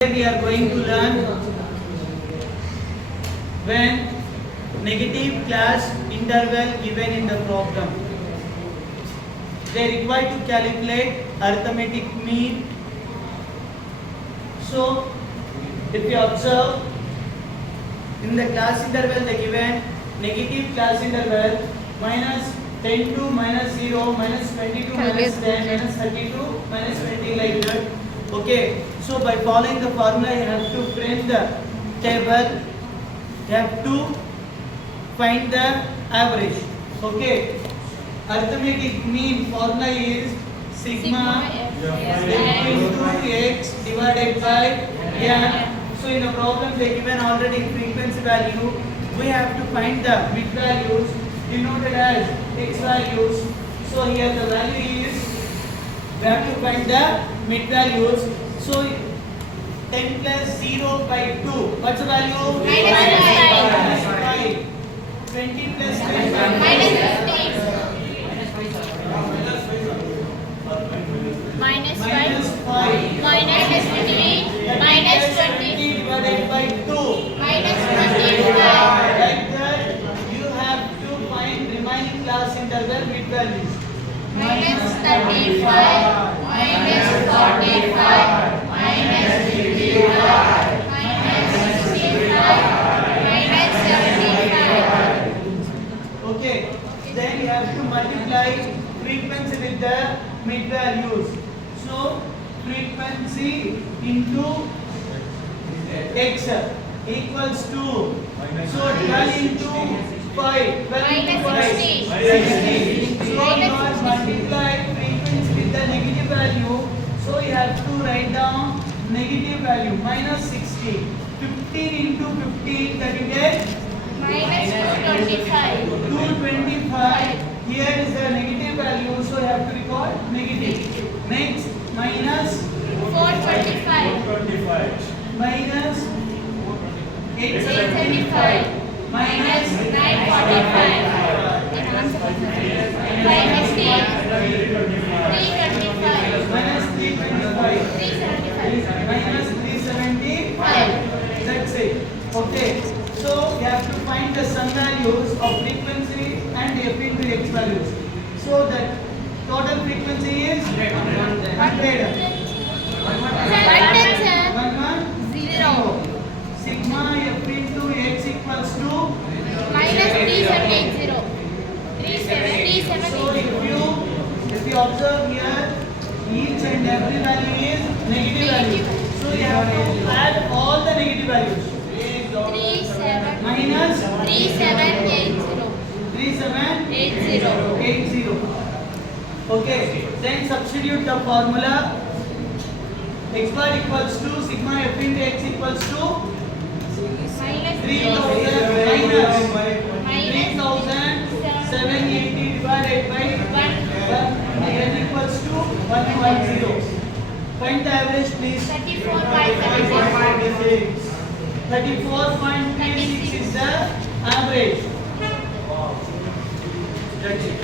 We are going to learn when negative class interval given in the problem. They require to calculate arithmetic mean. So, if you observe in the class interval they given negative class interval minus 10 to minus 0, minus 22, minus 10, minus 32, minus 20 like that. Okay, so by following the formula you have to print the table, you have to find the average. Okay, arithmetic mean formula is sigma f into x divided by n. So in the problem they given already frequency value, we have to find the mid values denoted as x values. So here the value is, we have to find the mid values. So 10 plus 0 by 2. What's the value? Minus 5. 20 plus 10 minus 5. minus 5. Minus 15. Minus 20. Divided by 2. Minus 25. Like that, you have to find remaining class interval mid values. Minus 35. Minus 45. Minus 55. Minus 65. Minus 75. Okay. Then you have to multiply frequency with the mid values. So frequency into x equals to, so 12 into 5. 12 into 5. 60. So you are multiply frequency with the negative value. So you have to write down negative value minus 60. 15 into 15, that you get Minus 225. 225. Here is the negative value, so you have to record negative. Next, minus 425. minus 875. minus 945. Minus 325. minus 325 375. minus 375. That's it. Okay. So you have to find the sum values of frequency and f into x values. So that total frequency is 100. 0. Sigma f into x equals to Minus 3780. So if you observe here, each and every value is negative value. So you have to add all the negative values. Minus 3780. 3780. Okay. Then substitute the formula. X bar equals to sigma f into x equals to 3000 3780 divided by 1 n equals to 110. Find the average please. 34.36. 34.36 is the average. That's it.